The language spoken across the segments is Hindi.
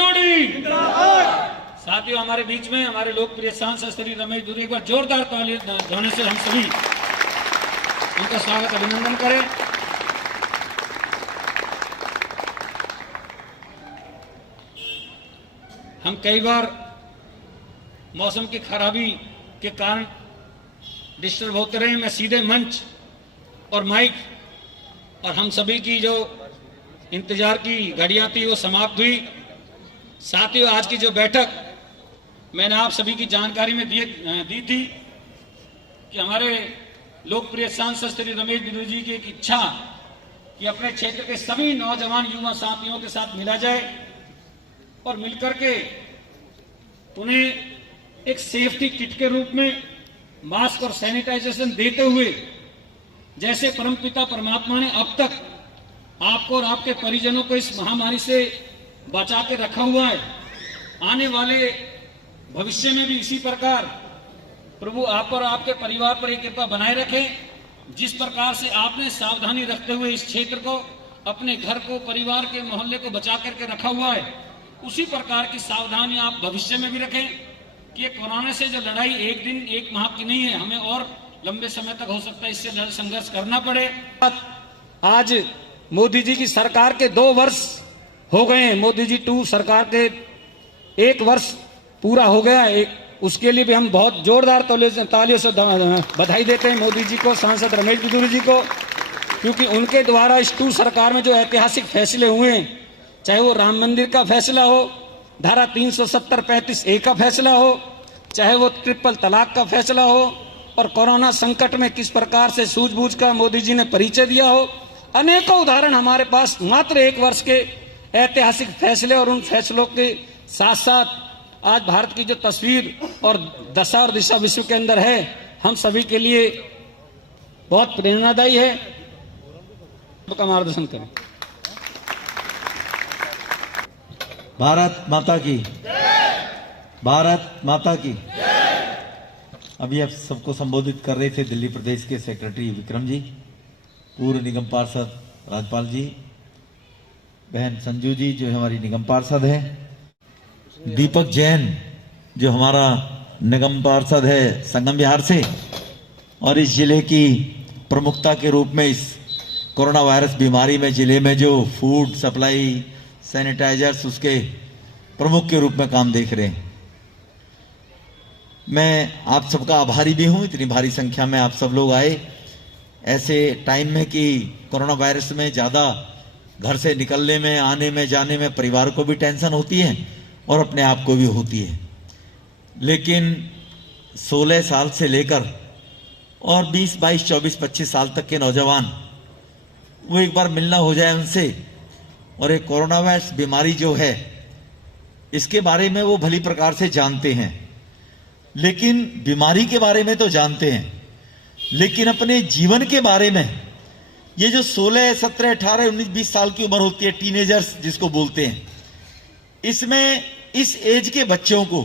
हिंदोड़ी। साथियों, हमारे बीच में हमारे लोकप्रिय सांसद श्री रमेश दुरी, एक बार जोरदार ताली ध्वनि से हम सभी उनका स्वागत अभिनंदन करें। हम कई बार मौसम की खराबी के कारण डिस्टर्ब होते रहे। मैं सीधे मंच और माइक और हम सभी की जो इंतजार की घड़ियां थी वो समाप्त हुई। साथियों, आज की जो बैठक मैंने आप सभी की जानकारी में दी थी कि हमारे लोकप्रिय सांसद श्री रमेश बिदुर जी की एक इच्छा कि अपने क्षेत्र के सभी नौजवान युवा साथियों के साथ मिला जाए और मिलकर के उन्हें एक सेफ्टी किट के रूप में मास्क और सैनिटाइजेशन देते हुए, जैसे परमपिता परमात्मा ने अब तक आपको और आपके परिजनों को इस महामारी से बचा के रखा हुआ है, आने वाले भविष्य में भी इसी प्रकार प्रभु आप और आपके परिवार पर एक कृपा बनाए रखे। जिस प्रकार से आपने सावधानी रखते हुए इस क्षेत्र को, अपने घर को, परिवार के, मोहल्ले को बचा करके रखा हुआ है, उसी प्रकार की सावधानी आप भविष्य में भी रखें कि कोरोना से जो लड़ाई एक दिन एक माह की नहीं है, हमें और लंबे समय तक हो सकता है इससे संघर्ष करना पड़े। आज मोदी जी की सरकार के 2 वर्ष हो गए हैं। मोदी जी 2 सरकार के 1 वर्ष पूरा हो गया है। उसके लिए भी हम बहुत जोरदार तालियों से बधाई देते हैं मोदी जी को, सांसद रमेश बिदुर जी को, क्योंकि उनके द्वारा इस 2 सरकार में जो ऐतिहासिक फैसले हुए हैं, चाहे वो राम मंदिर का फैसला हो, धारा 370-35A का फैसला हो, चाहे वो ट्रिपल तलाक का फैसला हो, और कोरोना संकट में किस प्रकार से सूझबूझ का मोदी जी ने परिचय दिया हो, अनेकों उदाहरण हमारे पास मात्र 1 वर्ष के ऐतिहासिक फैसले और उन फैसलों के साथ साथ आज भारत की जो तस्वीर और दशा और दिशा विश्व के अंदर है, हम सभी के लिए बहुत प्रेरणादायी है। का मार्गदर्शन करें। भारत माता की, भारत माता की। अभी आप सबको संबोधित कर रहे थे दिल्ली प्रदेश के सेक्रेटरी विक्रम जी, पूर्व निगम पार्षद राजपाल जी, बहन संजू जी जो हमारी निगम पार्षद है, दीपक जैन जो हमारा निगम पार्षद है संगम बिहार से, और इस जिले की प्रमुखता के रूप में इस कोरोना वायरस बीमारी में जिले में जो फूड सप्लाई, सैनिटाइजर्स उसके प्रमुख के रूप में काम देख रहे हैं। मैं आप सबका आभारी भी हूं, इतनी भारी संख्या में आप सब लोग आए ऐसे टाइम में कि कोरोना वायरस में ज़्यादा घर से निकलने में, आने में, जाने में परिवार को भी टेंशन होती है और अपने आप को भी होती है। लेकिन 16 साल से लेकर और 20, 22, 24, 25 साल तक के नौजवान, वो एक बार मिलना हो जाए उनसे, और एक कोरोना वायरस बीमारी जो है इसके बारे में वो भली प्रकार से जानते हैं, लेकिन बीमारी के बारे में तो जानते हैं, लेकिन अपने जीवन के बारे में, ये जो 16, 17, 18, 19, 20 साल की उम्र होती है, टीनेजर्स जिसको बोलते हैं, इसमें इस एज के बच्चों को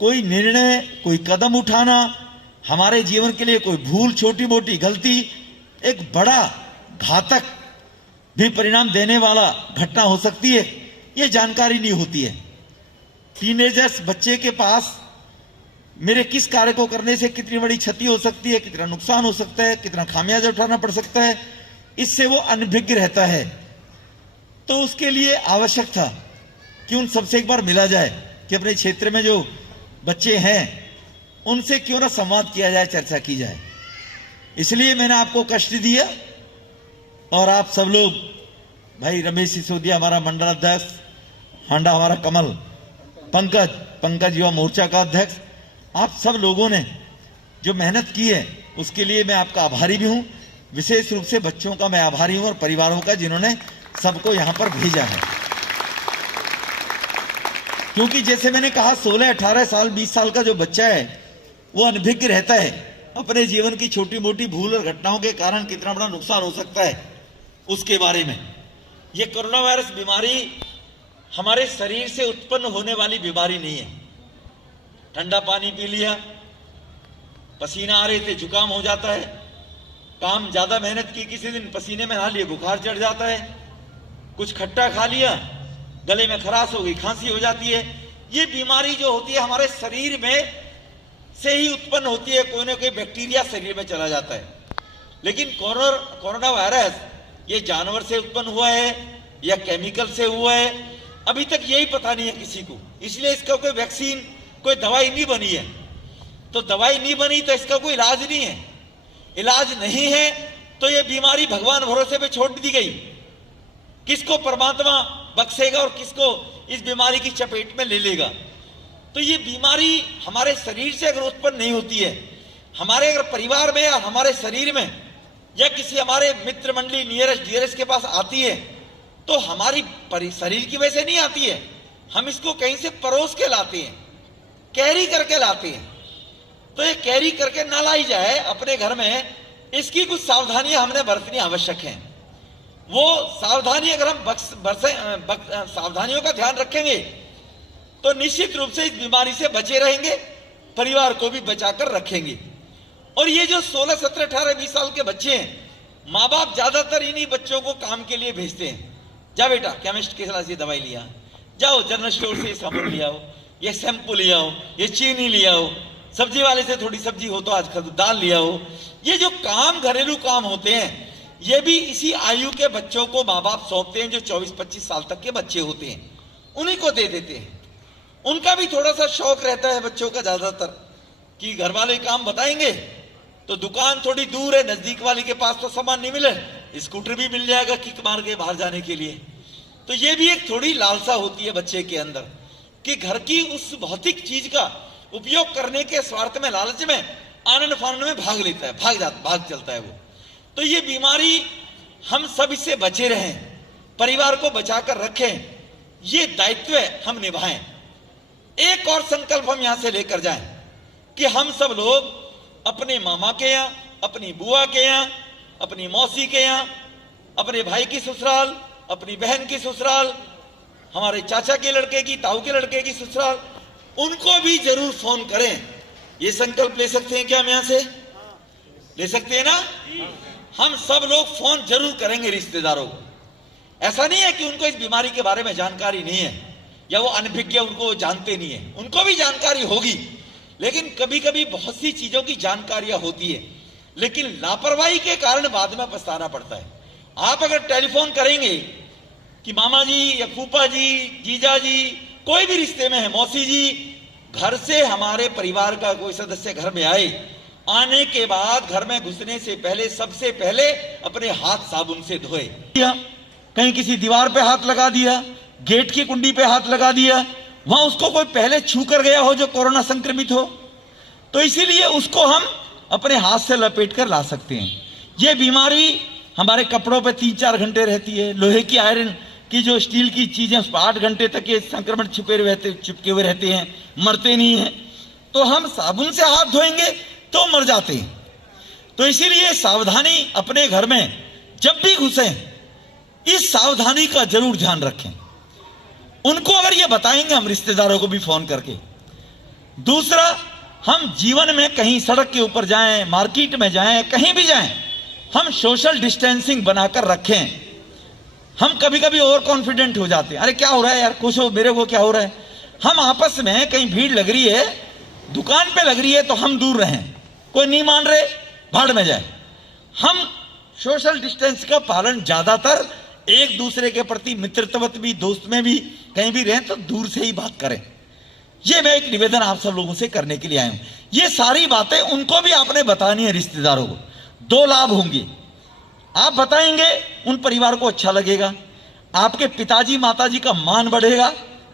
कोई निर्णय, कोई कदम उठाना, हमारे जीवन के लिए कोई भूल, छोटी मोटी गलती एक बड़ा घातक भी परिणाम देने वाला घटना हो सकती है, ये जानकारी नहीं होती है। टीनेजर्स बच्चे के पास मेरे किस कार्य को करने से कितनी बड़ी क्षति हो सकती है, कितना नुकसान हो सकता है, कितना खामियाजा उठाना पड़ सकता है, इससे वो अनभिज्ञ रहता है। तो उसके लिए आवश्यक था कि उन सबसे एक बार मिला जाए कि अपने क्षेत्र में जो बच्चे हैं उनसे क्यों ना संवाद किया जाए, चर्चा की जाए। इसलिए मैंने आपको कष्ट दिया और आप सब लोग, भाई रमेश सिसोदिया हमारा मंडल अध्यक्ष, हांडा हमारा कमल, पंकज युवा मोर्चा का अध्यक्ष, आप सब लोगों ने जो मेहनत की है उसके लिए मैं आपका आभारी भी हूं। विशेष रूप से बच्चों का मैं आभारी हूं और परिवारों का जिन्होंने सबको यहां पर भेजा है, क्योंकि जैसे मैंने कहा 16, 18 साल, 20 साल का जो बच्चा है वो अनभिज्ञ रहता है। अपने जीवन की छोटी मोटी भूल और घटनाओं के कारण कितना बड़ा नुकसान हो सकता है उसके बारे में। ये कोरोना वायरस बीमारी हमारे शरीर से उत्पन्न होने वाली बीमारी नहीं है। ठंडा पानी पी लिया, पसीना आ रहे थे, जुकाम हो जाता है, काम ज्यादा मेहनत की, किसी दिन पसीने में नहा लिए, बुखार चढ़ जाता है, कुछ खट्टा खा लिया गले में खराश हो गई, खांसी हो जाती है। ये बीमारी जो होती है हमारे शरीर में से ही उत्पन्न होती है, कोई ना कोई बैक्टीरिया शरीर में चला जाता है। लेकिन कोरोना वायरस ये जानवर से उत्पन्न हुआ है या केमिकल से हुआ है, अभी तक यही पता नहीं है किसी को। इसलिए इसका कोई वैक्सीन, कोई दवाई नहीं बनी है। तो दवाई नहीं बनी तो इसका कोई इलाज नहीं है। इलाज नहीं है तो ये बीमारी भगवान भरोसे पे छोड़ दी गई। किसको परमात्मा बख्शेगा और किसको इस बीमारी की चपेट में ले लेगा। तो ये बीमारी हमारे शरीर से अगर उत्पन्न नहीं होती है, हमारे अगर परिवार में या हमारे शरीर में या किसी हमारे मित्र मंडली नियरेस्ट डियरेस्ट के पास आती है, तो हमारी शरीर की वजह से नहीं आती है। हम इसको कहीं से परोस के लाते हैं, कैरी करके लाते हैं। तो ये कैरी करके ना लाई जाए अपने घर में, इसकी कुछ सावधानियां हमने बरतनी आवश्यक है। वो सावधानी अगर हम सावधानियों का ध्यान रखेंगे तो निश्चित रूप से इस बीमारी से बचे रहेंगे, परिवार को भी बचाकर रखेंगे। और ये जो 16, 17, 18, 20 साल के बच्चे हैं, माँ बाप ज्यादातर इन्हीं बच्चों को काम के लिए भेजते हैं। जा बेटा केमिस्ट के क्लास से दवाई लिया, जाओ जनरल स्टोर से साबुन ले आओ, ये शैम्पू ले आओ, ये चीनी ले आओ, सब्जी वाले से थोड़ी सब्जी हो तो आज दाल ले आओ। ये जो काम, घरेलू काम होते हैं, ये भी इसी आयु के बच्चों को माँ बाप सौंपते हैं। जो 24-25 साल तक के बच्चे होते हैं उन्हीं को दे देते हैं। उनका भी थोड़ा सा शौक रहता है बच्चों का ज्यादातर कि घर वाले काम बताएंगे तो दुकान थोड़ी दूर है, नजदीक वाली के पास तो सामान नहीं मिले, स्कूटर भी मिल जाएगा किक मार के बाहर जाने के लिए। तो ये भी एक थोड़ी लालसा होती है बच्चे के अंदर कि घर की उस भौतिक चीज का उपयोग करने के स्वार्थ में, लालच में, आनंद फानंद में भाग लेता है, भाग चलता है वो। तो ये बीमारी हम सब इससे बचे रहें, परिवार को बचाकर रखें, ये दायित्व हम निभाएं। एक और संकल्प हम यहां से लेकर जाएं कि हम सब लोग अपने मामा के यहाँ, अपनी बुआ के यहाँ, अपनी मौसी के यहाँ, अपने भाई की ससुराल, अपनी बहन की ससुराल, हमारे चाचा के लड़के की, ताऊ के लड़के की ससुराल, उनको भी जरूर फोन करें। ये संकल्प ले सकते हैं क्या हम यहां से? ले सकते हैं ना? हम सब लोग फोन जरूर करेंगे रिश्तेदारों को। ऐसा नहीं है कि उनको इस बीमारी के बारे में जानकारी नहीं है या वो अनभिज्ञ, उनको जानते नहीं है, उनको भी जानकारी होगी। लेकिन कभी कभी बहुत सी चीजों की जानकारियां होती है, लेकिन लापरवाही के कारण बाद में पछताना पड़ता है। आप अगर टेलीफोन करेंगे कि मामा जी या फूफा जी, जीजा जी, कोई भी रिश्ते में है, मौसी जी, घर से हमारे परिवार का कोई सदस्य घर में आए, आने के बाद घर में घुसने से पहले सबसे पहले अपने हाथ साबुन से धोए। कहीं किसी दीवार पे हाथ लगा दिया, गेट की कुंडी पे हाथ लगा दिया, वहां उसको कोई पहले छू कर गया हो जो कोरोना संक्रमित हो, तो इसीलिए उसको हम अपने हाथ से लपेट कर ला सकते हैं। ये बीमारी हमारे कपड़ों पे 3-4 घंटे रहती है। लोहे की, आयरन की, जो स्टील की चीजें, उस पर 8 घंटे तक ये संक्रमण चिपके हुए रहते हैं, मरते नहीं है। तो हम साबुन से हाथ धोएंगे तो मर जाते हैं। तो इसीलिए सावधानी अपने घर में जब भी घुसे, इस सावधानी का जरूर ध्यान रखें। उनको अगर ये बताएंगे हम, रिश्तेदारों को भी फोन करके। दूसरा, हम जीवन में कहीं सड़क के ऊपर जाएं, मार्केट में जाएं, कहीं भी जाएं, हम सोशल डिस्टेंसिंग बनाकर रखें। हम कभी कभी ओवर कॉन्फिडेंट हो जाते हैं, अरे क्या हो रहा है यार, कुछ हो, मेरे को क्या हो रहा है। हम आपस में कहीं भीड़ लग रही है, दुकान पे लग रही है, तो हम दूर रहें। कोई नहीं मान रहे, भाड़ में जाए। हम सोशल डिस्टेंस का पालन ज्यादातर, एक दूसरे के प्रति मित्रवत भी, दोस्त में भी कहीं भी रहें तो दूर से ही बात करें। ये मैं एक निवेदन आप सब लोगों से करने के लिए आया हूं। ये सारी बातें उनको भी आपने बतानी है, रिश्तेदारों को। 2 लाभ होंगे, आप बताएंगे, उन परिवार को अच्छा लगेगा, आपके पिताजी माताजी का मान बढ़ेगा।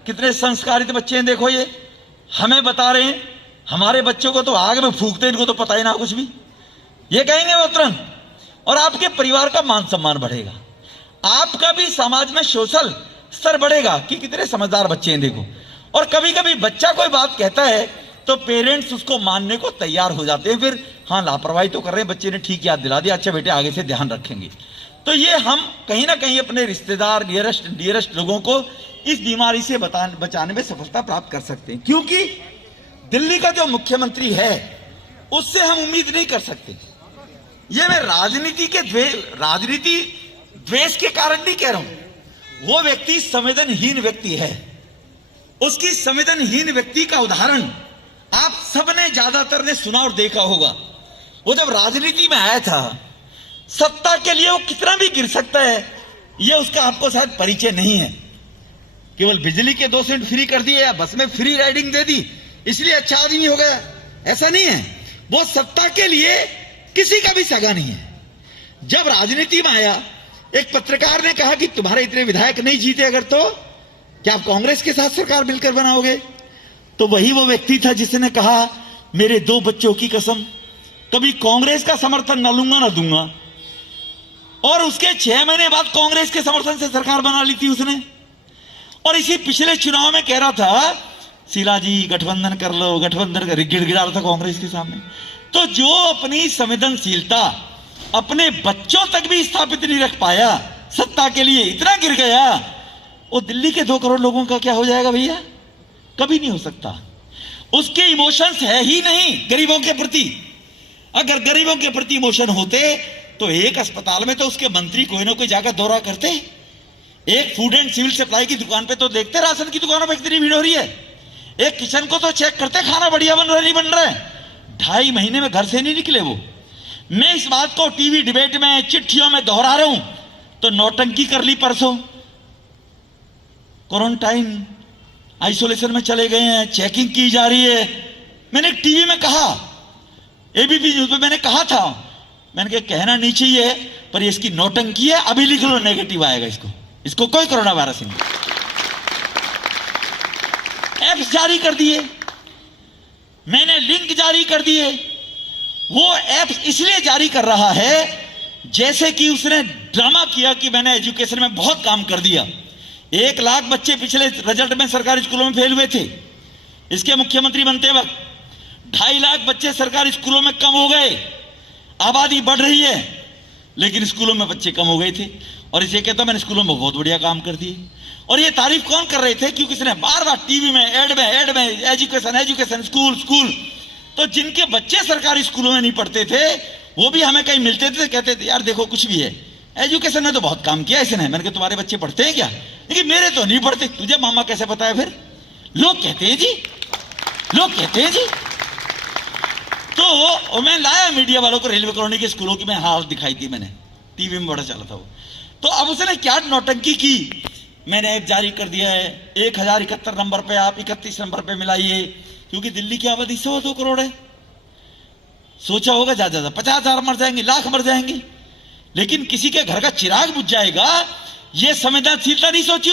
कितने संस्कारित बच्चे हैं, देखो ये हमें बता रहे हैं, हमारे बच्चों को तो आग में फूंकते हैं, इनको तो पता ही ना कुछ भी, ये कहेंगे वो तुरंत। और आपके परिवार का मान सम्मान बढ़ेगा, आपका भी समाज में सोशल स्तर बढ़ेगा कि कितने समझदार बच्चे हैं, देखो। और कभी कभी बच्चा कोई बात कहता है तो पेरेंट्स उसको मानने को तैयार हो जाते हैं। फिर हाँ, लापरवाही तो कर रहे हैं, बच्चे ने ठीक याद दिला दिया, अच्छा बेटे आगे से ध्यान रखेंगे। तो ये हम कहीं ना कहीं अपने रिश्तेदार, डियरेस्ट लोगों को इस बीमारी से बचाने में सफलता प्राप्त कर सकते हैं। क्योंकि दिल्ली का जो मुख्यमंत्री है उससे हम उम्मीद नहीं कर सकते। ये मैं राजनीति द्वेष के कारण नहीं कह रहा हूं, वो व्यक्ति संवेदनहीन व्यक्ति है। उसकी संवेदनहीन व्यक्ति का उदाहरण आप सबने ज्यादातर ने सुना और देखा होगा। वो जब राजनीति में आया था, सत्ता के लिए वो कितना भी गिर सकता है, ये उसका आपको शायद परिचय नहीं है। केवल बिजली के 2 यूनिट फ्री कर दिए या बस में फ्री राइडिंग दे दी इसलिए अच्छा आदमी हो गया, ऐसा नहीं है। वो सत्ता के लिए किसी का भी सगा नहीं है। जब राजनीति में आया, एक पत्रकार ने कहा कि तुम्हारे इतने विधायक नहीं जीते अगर तो क्या आप कांग्रेस के साथ सरकार मिलकर बनाओगे? तो वही वो व्यक्ति था जिसने कहा मेरे 2 बच्चों की कसम, कभी कांग्रेस का समर्थन न लूंगा न दूंगा। और उसके 6 महीने बाद कांग्रेस के समर्थन से सरकार बना ली थी उसने। और इसी पिछले चुनाव में कह रहा था शीला जी गठबंधन कर लो, गठबंधन कर, गिड़गिड़ा रहा था कांग्रेस के सामने। तो जो अपनी संवेदनशीलता अपने बच्चों तक भी स्थापित नहीं रख पाया, सत्ता के लिए इतना गिर गया, वो दिल्ली के 2 करोड़ लोगों का क्या हो जाएगा भैया? कभी नहीं हो सकता। उसके इमोशंस है ही नहीं गरीबों के प्रति। अगर गरीबों के प्रति इमोशन होते तो एक अस्पताल में तो उसके मंत्री कोई ना कोई जाकर दौरा करते। एक फूड एंड सिविल सप्लाई की दुकान पे तो देखते राशन की दुकानों पर कितनी भीड़ हो रही है। एक किचन को तो चेक करते खाना बढ़िया बन रहा नहीं बन रहा है। 2.5 महीने में घर से नहीं निकले वो। मैं इस बात को टीवी डिबेट में, चिट्ठियों में दोहरा रहा हूं तो नौटंकी कर ली परसों। क्वारंटाइन आइसोलेशन में चले गए हैं, चेकिंग की जा रही है। मैंने एक टीवी में कहा, एबीपी न्यूज में मैंने कहा था, मैंने कहा कहना नहीं चाहिए पर ये इसकी नौटंकी है, अभी लिख लो नेगेटिव आएगा इसको कोई कोरोना वायरस नहीं। ऐप्स जारी कर दिए, मैंने लिंक जारी कर दिए। वो ऐप्स इसलिए जारी कर रहा है जैसे कि उसने ड्रामा किया कि मैंने एजुकेशन में बहुत काम कर दिया। 1 लाख बच्चे पिछले रिजल्ट में सरकारी स्कूलों में फेल हुए थे इसके मुख्यमंत्री बनते वक्त। 2.5 लाख बच्चे सरकारी स्कूलों में कम हो गए। आबादी बढ़ रही है लेकिन स्कूलों में बच्चे कम हो गए थे। और इसे कहता मैंने स्कूलों में बहुत बढ़िया काम कर दिए। और ये तारीफ कौन कर रहे थे? क्योंकि इसने बार बार टीवी में एड में एजुकेशन स्कूल। तो जिनके बच्चे सरकारी स्कूलों में नहीं पढ़ते थे वो भी हमें कहीं मिलते थे, कहते थे यार देखो कुछ भी है एजुकेशन में तो बहुत काम किया इसने। मैंने कहा तुम्हारे बच्चे पढ़ते हैं क्या? लेकिन मेरे तो नहीं पढ़ते। तुझे मामा कैसे पता है? फिर लोग कहते हैं जी। तो मैं लाया मीडिया वालों को रेलवे कॉलोनी के स्कूलों की मैं हालत दिखाई थी, मैंने टीवी में बड़ा चला था वो। तो अब उसने क्या नौटंकी की, मैंने ऐप जारी कर दिया है 1071 नंबर पे आप 31 नंबर पे मिलाइए, क्योंकि दिल्ली की आबादी 102 करोड़ है। सोचा होगा ज्यादा 50,000 मर जाएंगे, लाख मर जाएंगे, लेकिन किसी के घर का चिराग बुझ जाएगा, ये संवेदनशीलता नहीं सोची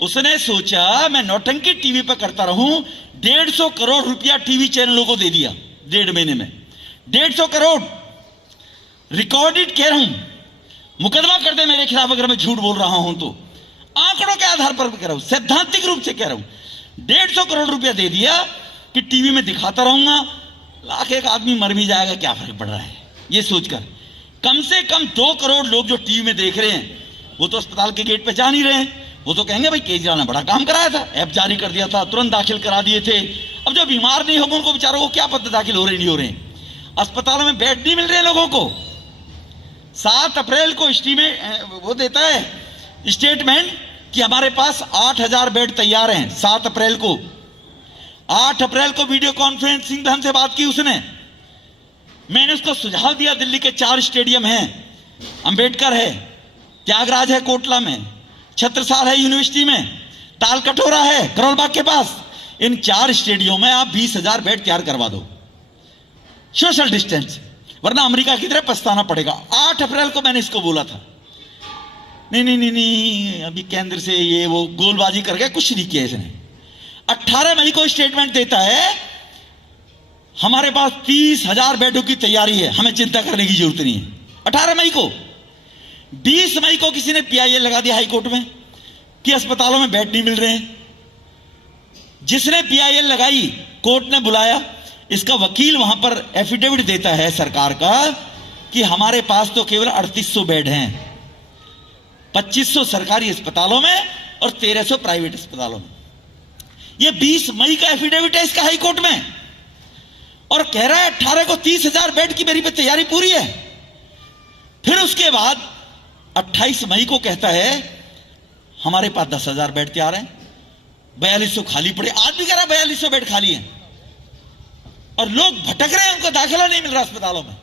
उसने सोचा मैं नौटंकी टीवी पर करता रहूं। 150 करोड़ रुपया टीवी चैनलों को दे दिया 1.5 महीने में। 150 करोड़ रिकॉर्डेड कह रहा हूं, मुकदमा कर दे मेरे खिलाफ अगर मैं झूठ बोल रहा हूं तो। आंकड़ों के आधार पर कह रहा हूं, सैद्धांतिक रूप से कह रहा हूं। 150 करोड़ रुपया दे दिया कि टीवी में दिखाता रहूंगा, लाख एक आदमी मर भी जाएगा, क्या फर्क पड़ रहा है ये सोचकर। कम से कम 2 करोड़ लोग जो टीवी में देख रहे हैं वो तो अस्पताल के गेट पे जा नहीं रहे हैं। वो तो कहेंगे भाई केजरीवाल ने बड़ा काम कराया था, ऐप जारी कर दिया था, तुरंत दाखिल करा दिए थे। अब जो बीमार नहीं होंगे उनको बेचारों को क्या पता दाखिल हो रहे नहीं हो रहे। अस्पतालों में बेड नहीं मिल रहे लोगों को। 7 अप्रैल को वो देता है स्टेटमेंट कि हमारे पास 8,000 बेड तैयार हैं। 7 अप्रैल को 8 अप्रैल को वीडियो कॉन्फ्रेंसिंग पे हमसे बात की उसने। मैंने उसको सुझाव दिया, दिल्ली के 4 स्टेडियम हैं, अंबेडकर है, त्यागराज है कोटला में, छत्रसाल है यूनिवर्सिटी में, ताल कटोरा है करोल बाग के पास। इन 4 स्टेडियम में आप 20,000 बेड तैयार करवा दो, सोशल डिस्टेंस, वरना अमेरिका की तरह पछताना पड़ेगा। 8 अप्रैल को मैंने इसको बोला था। नहीं, अभी केंद्र से ये वो गोलबाजी करके कुछ नहीं किया इसने। 18 मई को स्टेटमेंट देता है हमारे पास 30,000 बेडों की तैयारी है, हमें चिंता करने की जरूरत नहीं है। 18 मई को। 20 मई को किसी ने पीआईएल लगा दिया हाईकोर्ट में कि अस्पतालों में बेड नहीं मिल रहे हैं। जिसने पीआईएल लगाई कोर्ट ने बुलाया, इसका वकील वहां पर एफिडेविट देता है सरकार का कि हमारे पास तो केवल 3800 बेड हैं, 2500 सरकारी अस्पतालों में और 1300 प्राइवेट अस्पतालों में। यह 20 मई का एफिडेविट है इसका हाईकोर्ट में, और कह रहा है 18 को 30,000 बेड की मेरी पे तैयारी पूरी है। फिर उसके बाद 28 मई को कहता है हमारे पास 10,000 बेड तैयार हैं, 4200 खाली पड़े, आज भी कह रहा 4200 बेड खाली हैं, और लोग भटक रहे हैं, उनको दाखिला नहीं मिल रहा अस्पतालों में।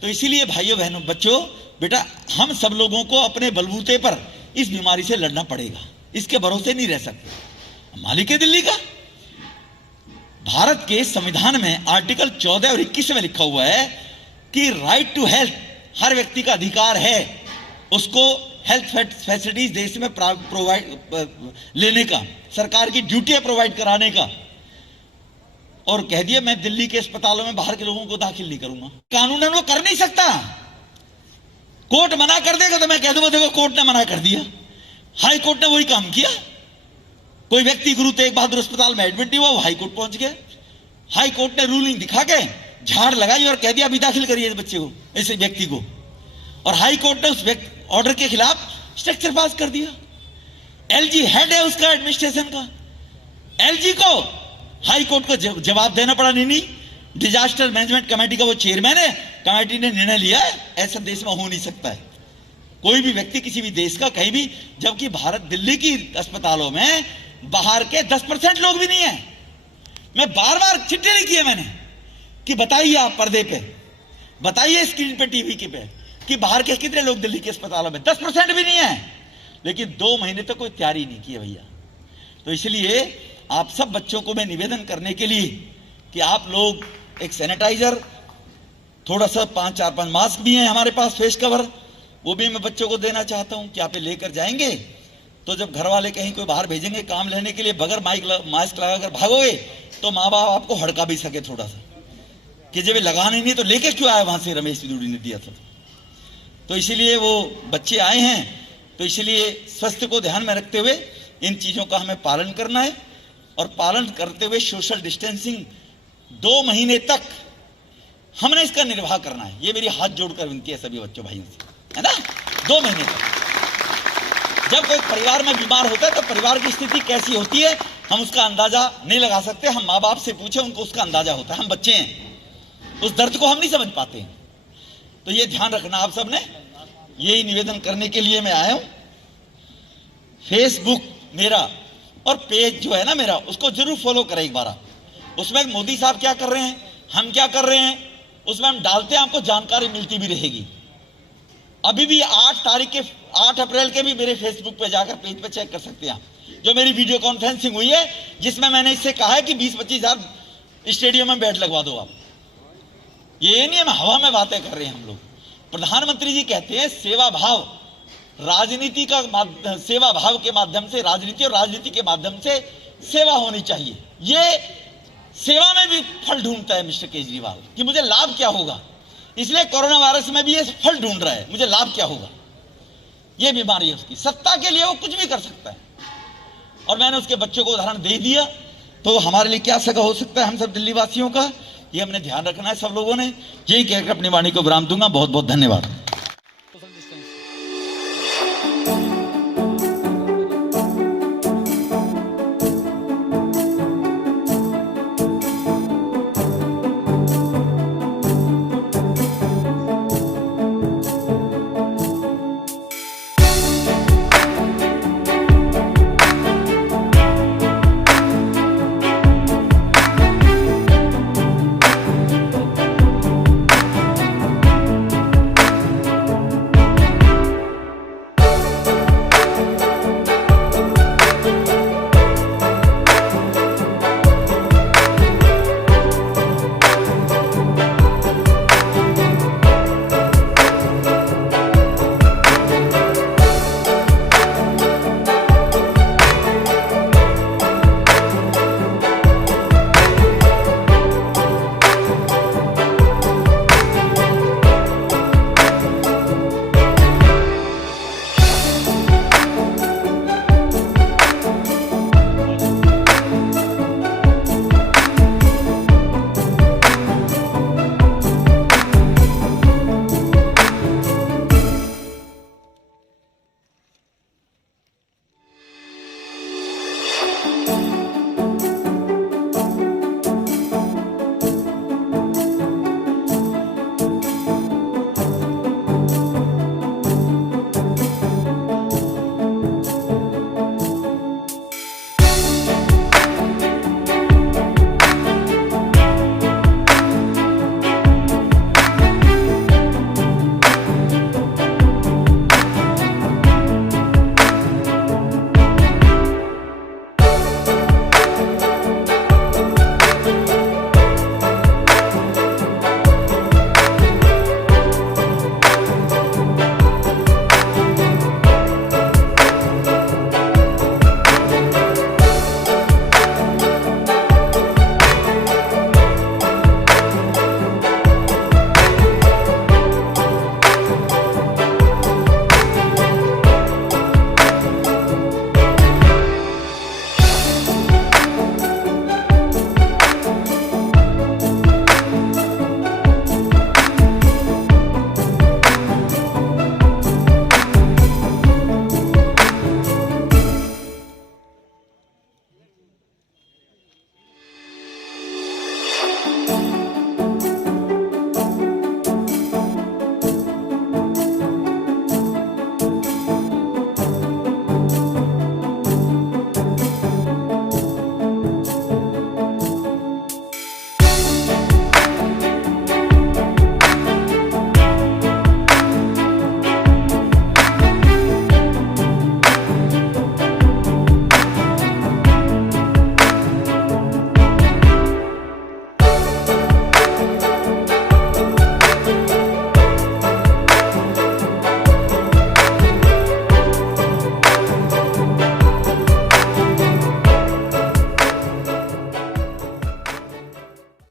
तो इसीलिए भाइयों बहनों बच्चों, बेटा हम सब लोगों को अपने बलबूते पर इस बीमारी से लड़ना पड़ेगा, इसके भरोसे नहीं रह सकते। मालिक है दिल्ली का। भारत के संविधान में आर्टिकल 14 और 21 में लिखा हुआ है कि राइट टू हेल्थ, हर व्यक्ति का अधिकार है उसको हेल्थ फैसिलिटीज देश में प्रोवाइड लेने का, सरकार की ड्यूटी है प्रोवाइड कराने का। और कह दिया मैं दिल्ली के अस्पतालों में बाहर के लोगों को दाखिल नहीं करूंगा। कानूनन वो कर नहीं सकता, कोर्ट मना कर देगा तो मैं कह दूंगा देखो कोर्ट ने मना कर दिया। हाई कोर्ट ने वही काम किया। कोई व्यक्ति गुरु तेग बहादुर अस्पताल में एडमिट नहीं हुआ, वो हाई कोर्ट पहुंच गए। हाई कोर्ट ने रूलिंग दिखा के झाड़ लगाई और कह दिया अभी दाखिल करिए इस बच्चे को, इस व्यक्ति को। और हाई कोर्ट ने उस ऑर्डर के खिलाफ स्ट्रक्चर पास कर दिया। एलजी हेड है उसका एडमिनिस्ट्रेशन का, एलजी को हाई कोर्ट को जवाब देना पड़ा। नहीं, डिजास्टर मैनेजमेंट कमेटी का वो चेयरमैन है, कमेटी ने निर्णय लिया है, ऐसा देश में हो नहीं सकता है कोई भी व्यक्ति किसी भी देश का कहीं भी। जबकि भारत दिल्ली की अस्पतालों में बाहर के 10% लोग भी नहीं है। मैं बार बार चिट्ठी लिखी है मैंने कि बताइए आप पर्दे पे, बताइए स्क्रीन पे, टीवी के पे कि बाहर के कितने लोग दिल्ली के अस्पतालों में, 10% भी नहीं है। लेकिन 2 महीने तक कोई तैयारी नहीं की है भैया। तो इसलिए आप सब बच्चों को मैं निवेदन करने के लिए कि आप लोग एक सैनिटाइजर, थोड़ा सा 5-4-5 मास्क भी हैं हमारे पास, फेस कवर, वो भी मैं बच्चों को देना चाहता हूं कि आप लेकर जाएंगे तो जब घर वाले कहीं कोई बाहर भेजेंगे काम लेने के लिए, बगैर मास्क लगाकर भागोगे तो माँ बाप आपको हड़का भी सके थोड़ा सा कि जब लगाने नहीं तो लेके क्यों आए वहां से, रमेश विदुड़ी ने दिया था। तो इसीलिए वो बच्चे आए हैं, तो इसलिए स्वास्थ्य को ध्यान में रखते हुए इन चीजों का हमें पालन करना है। और पालन करते हुए सोशल डिस्टेंसिंग 2 महीने तक हमने इसका निर्वाह करना है। ये मेरी हाथ जोड़कर विनती है सभी बच्चों भाइयों से, है ना। 2 महीने तक जब कोई परिवार में बीमार होता है तो परिवार की स्थिति कैसी होती है हम उसका अंदाजा नहीं लगा सकते। हम माँ बाप से पूछे, उनको उसका अंदाजा होता है, हम बच्चे हैं, उस दर्द को हम नहीं समझ पाते हैं। तो ये ध्यान रखना आप सबने, यही निवेदन करने के लिए मैं आया हूं। फेसबुक मेरा और पेज जो है ना मेरा, उसको जरूर फॉलो करें एक बार। उसमें मोदी साहब क्या कर रहे हैं, हम क्या कर रहे हैं, उसमें हम डालते हैं, आपको जानकारी मिलती भी रहेगी। अभी भी 8 अप्रैल के भी मेरे फेसबुक पे जाकर पेज पे चेक कर सकते हैं आप, जो मेरी वीडियो कॉन्फ्रेंसिंग हुई है जिसमें मैंने इससे कहा है कि 20-25 हजार स्टेडियम में बेड लगवा दो आप। ये नहीं है हम हवा में बातें कर रहे हैं हम लोग। प्रधानमंत्री जी कहते हैं सेवा भाव, राजनीति का सेवा भाव के माध्यम से राजनीति और राजनीति के माध्यम से सेवा होनी चाहिए। ये सेवा में भी फल ढूंढता है मिस्टर केजरीवाल कि मुझे लाभ क्या होगा। इसलिए कोरोना वायरस में भी ये फल ढूंढ रहा है, मुझे लाभ क्या होगा। ये बीमारी है उसकी, सत्ता के लिए वो कुछ भी कर सकता है। और मैंने उसके बच्चों को उदाहरण दे दिया, तो हमारे लिए क्या सगा हो सकता है हम सब दिल्ली वासियों का, ये हमने ध्यान रखना है सब लोगों ने। यही कहकर अपनी वाणी को विराम दूंगा। बहुत बहुत धन्यवाद।